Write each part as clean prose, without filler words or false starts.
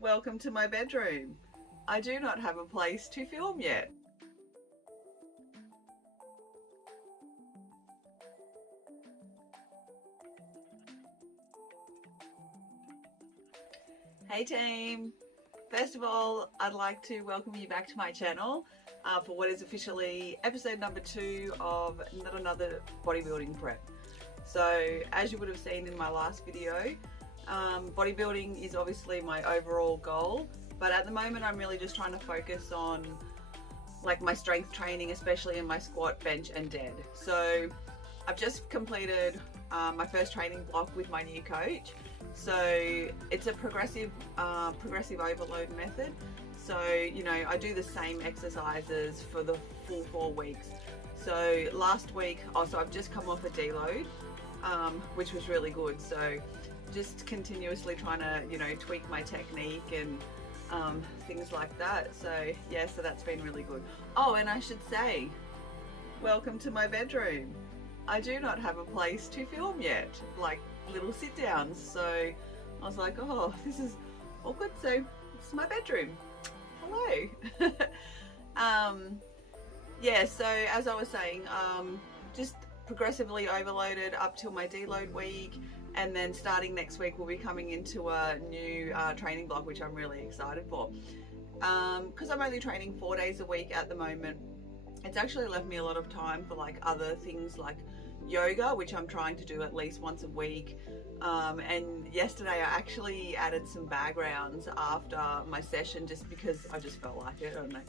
Welcome to my bedroom. I do not have a place to film yet. Hey team! First of all, I'd like to welcome you back to my channel for what is officially episode number 2 of Not Another Bodybuilding Prep. So as you would have seen in my last video, bodybuilding is obviously my overall goal, but at the moment I'm really just trying to focus on like my strength training, especially in my squat, bench and dead. So I've just completed my first training block with my new coach. So it's a progressive overload method. So, you know, I do the same exercises for the full 4 weeks. So last week, so I've just come off a deload, which was really good. So just continuously trying to, you know, tweak my technique and things like that. So yeah, so that's been really good. Oh, and I should say, welcome to my bedroom. I do not have a place to film yet, like little sit downs. So I was like, oh, this is awkward. So it's my bedroom. Hello. Yeah, so as I was saying, just progressively overloaded up till my deload week, and then starting next week we'll be coming into a new training block, which I'm really excited for. Because I'm only training 4 days a week at the moment, it's actually left me a lot of time for like other things like yoga, which I'm trying to do at least once a week. And yesterday I actually added some bag rounds after my session just because I just felt like it, I don't know.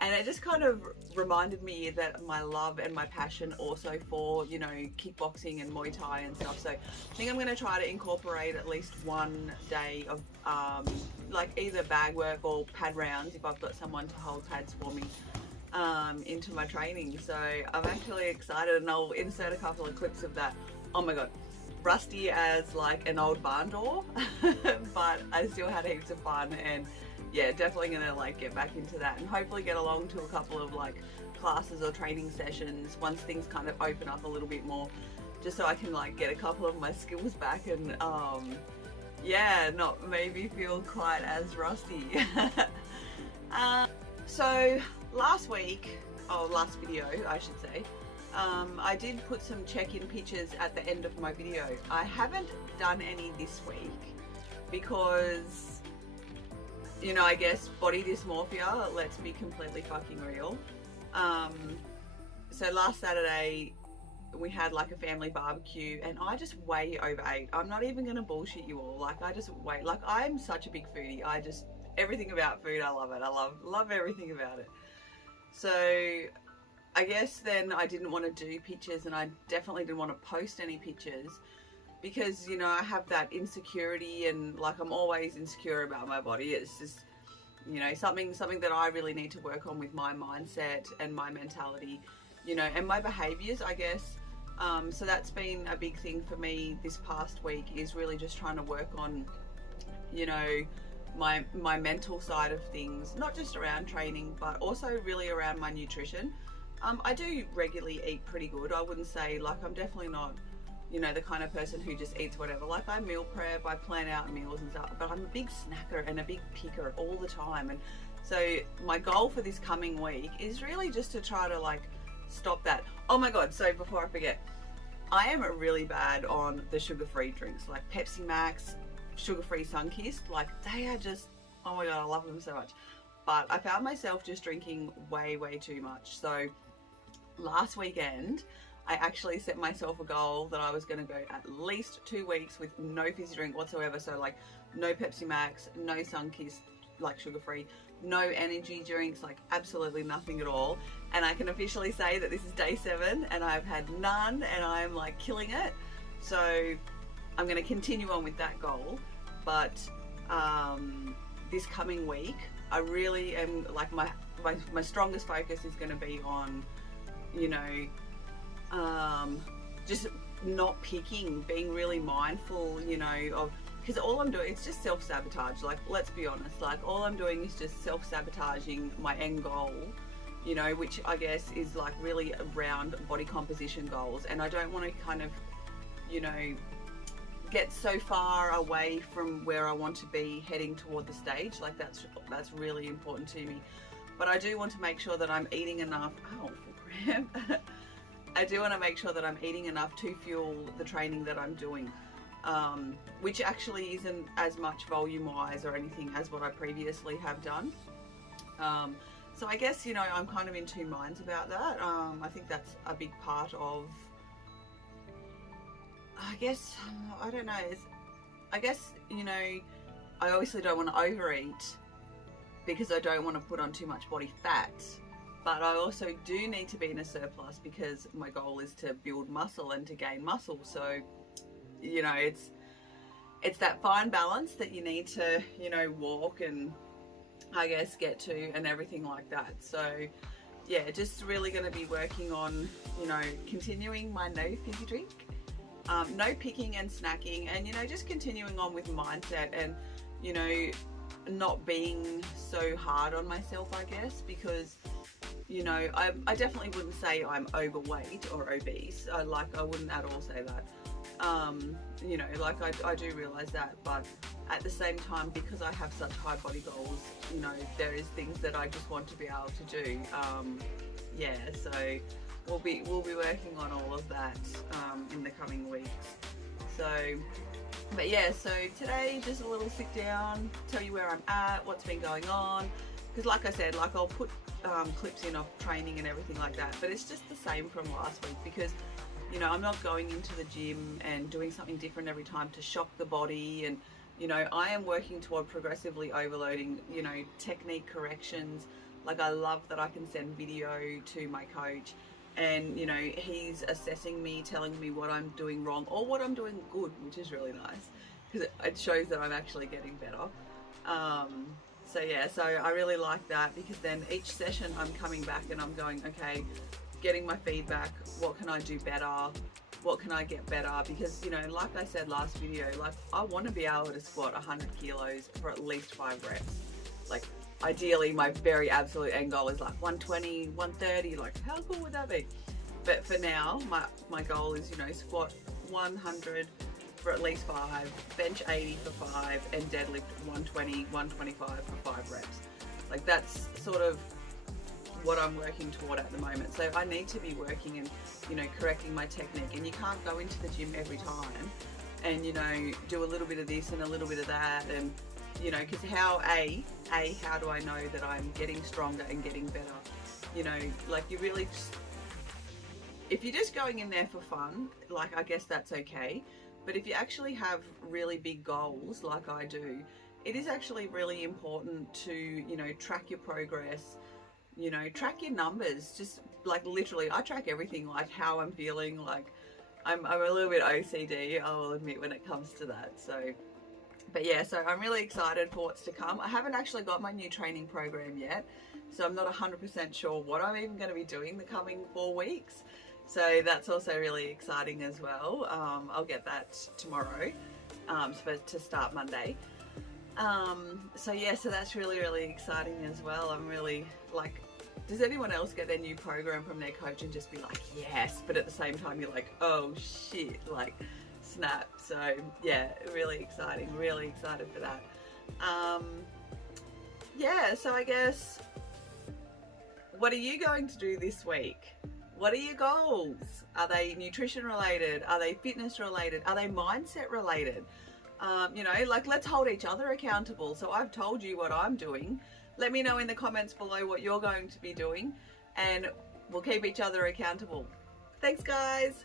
And it just kind of reminded me that my love and my passion also for, you know, kickboxing and Muay Thai and stuff. So I think I'm going to try to incorporate at least one day of like either bag work or pad rounds if I've got someone to hold pads for me into my training. So I'm actually excited, and I'll insert a couple of clips of that. Oh my god, rusty as like an old barn door but I still had heaps of fun, and yeah, definitely gonna like get back into that and hopefully get along to a couple of like classes or training sessions once things kind of open up a little bit more, just so I can like get a couple of my skills back and yeah, not maybe feel quite as rusty. So last video I should say, I did put some check-in pictures at the end of my video. I haven't done any this week because, you know, I guess body dysmorphia, let's be completely fucking real. So last Saturday we had like a family barbecue and I just way overate. I'm not even gonna bullshit you all, like I just like I'm such a big foodie. Everything about food, I love it. I love everything about it. So I guess then I didn't want to do pictures, and I definitely didn't want to post any pictures because, you know, I have that insecurity, and like I'm always insecure about my body. It's just, you know, something that I really need to work on with my mindset and my mentality, you know, and my behaviors, I guess. So that's been a big thing for me this past week, is really just trying to work on, you know, my mental side of things, not just around training but also really around my nutrition. I do regularly eat pretty good. I wouldn't say, like, I'm definitely not, you know, the kind of person who just eats whatever. Like, I meal prep, I plan out meals and stuff, but I'm a big snacker and a big picker all the time. And so my goal for this coming week is really just to try to like stop that. Oh my god, so before I forget, I am really bad on the sugar-free drinks like Pepsi Max, sugar-free Sunkist. Like, they are just, oh my god, I love them so much. But I found myself just drinking way too much. So last weekend I actually set myself a goal that I was going to go at least 2 weeks with no fizzy drink whatsoever. So like no Pepsi Max, no Sunkist, like sugar-free, no energy drinks, like absolutely nothing at all. And I can officially say that this is day 7 and I've had none, and I'm like killing it. So I'm going to continue on with that goal. But this coming week I really am like, my strongest focus is going to be on, you know, just not picking, being really mindful, you know, of, because all I'm doing, it's just self-sabotage. Like, let's be honest, like all I'm doing is just self-sabotaging my end goal, you know, which I guess is like really around body composition goals. And I don't want to kind of, you know, get so far away from where I want to be heading toward the stage. Like that's really important to me. But I do want to make sure that I'm eating enough. Oh, full cramp. I do want to make sure that I'm eating enough to fuel the training that I'm doing, which actually isn't as much volume-wise or anything as what I previously have done. So I guess, you know, I'm kind of in two minds about that. I think that's a big part of, I guess, I don't know. I guess, you know, I obviously don't want to overeat because I don't want to put on too much body fat. But I also do need to be in a surplus because my goal is to build muscle and to gain muscle. So, you know, it's that fine balance that you need to, you know, walk and I guess get to and everything like that. So yeah, just really going to be working on, you know, continuing my no fizzy drink, no picking and snacking, and, you know, just continuing on with mindset and, you know, not being so hard on myself, I guess, because, you know, I definitely wouldn't say I'm overweight or obese. I wouldn't at all say that. You know, like I do realize that, but at the same time, because I have such high body goals, you know, there is things that I just want to be able to do. Yeah, so we'll be working on all of that in the coming weeks. So, but yeah, so today just a little sit down, tell you where I'm at, what's been going on, because like I said, like I'll put clips in of training and everything like that, but it's just the same from last week because, you know, I'm not going into the gym and doing something different every time to shock the body. And, you know, I am working toward progressively overloading, you know, technique corrections. Like I love that I can send video to my coach and, you know, he's assessing me, telling me what I'm doing wrong or what I'm doing good, which is really nice because it shows that I'm actually getting better. So yeah, so I really like that because then each session I'm coming back and I'm going, okay, getting my feedback, what can I do better, what can I get better, because, you know, like I said last video, like I want to be able to squat 100 kilos for at least 5 reps. Like ideally my very absolute end goal is like 120, 130, like how cool would that be? But for now, my goal is, you know, squat 100 for at least 5, bench 80 for 5, and deadlift 120, 125 for 5 reps. Like that's sort of what I'm working toward at the moment. So I need to be working and, you know, correcting my technique, and you can't go into the gym every time and, you know, do a little bit of this and a little bit of that, and, you know, because how do I know that I'm getting stronger and getting better? You know, like you really just, if you're just going in there for fun, like I guess that's okay. But if you actually have really big goals like I do, it is actually really important to, you know, track your progress, you know, track your numbers. Just like literally, I track everything, like how I'm feeling. Like I'm a little bit OCD, I will admit, when it comes to that. So, but yeah, so I'm really excited for what's to come. I haven't actually got my new training program yet, so I'm not 100% sure what I'm even going to be doing the coming 4 weeks. So that's also really exciting as well. I'll get that tomorrow to start Monday. So yeah, so that's really, really exciting as well. I'm really like, does anyone else get their new program from their coach and just be like, yes, but at the same time you're like, oh shit, like snap. So yeah, really exciting, really excited for that. Yeah, so I guess, what are you going to do this week? What are your goals? Are they nutrition related? Are they fitness related? Are they mindset related? You know, like let's hold each other accountable. So I've told you what I'm doing. Let me know in the comments below what you're going to be doing, and we'll keep each other accountable. Thanks, guys.